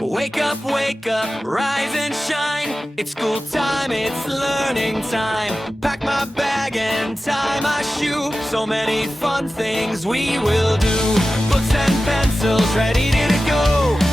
Wake up, rise and shine. It's school time, it's learning time. Pack my bag and tie my shoe. So many fun things we will do. Books and pencils ready to go.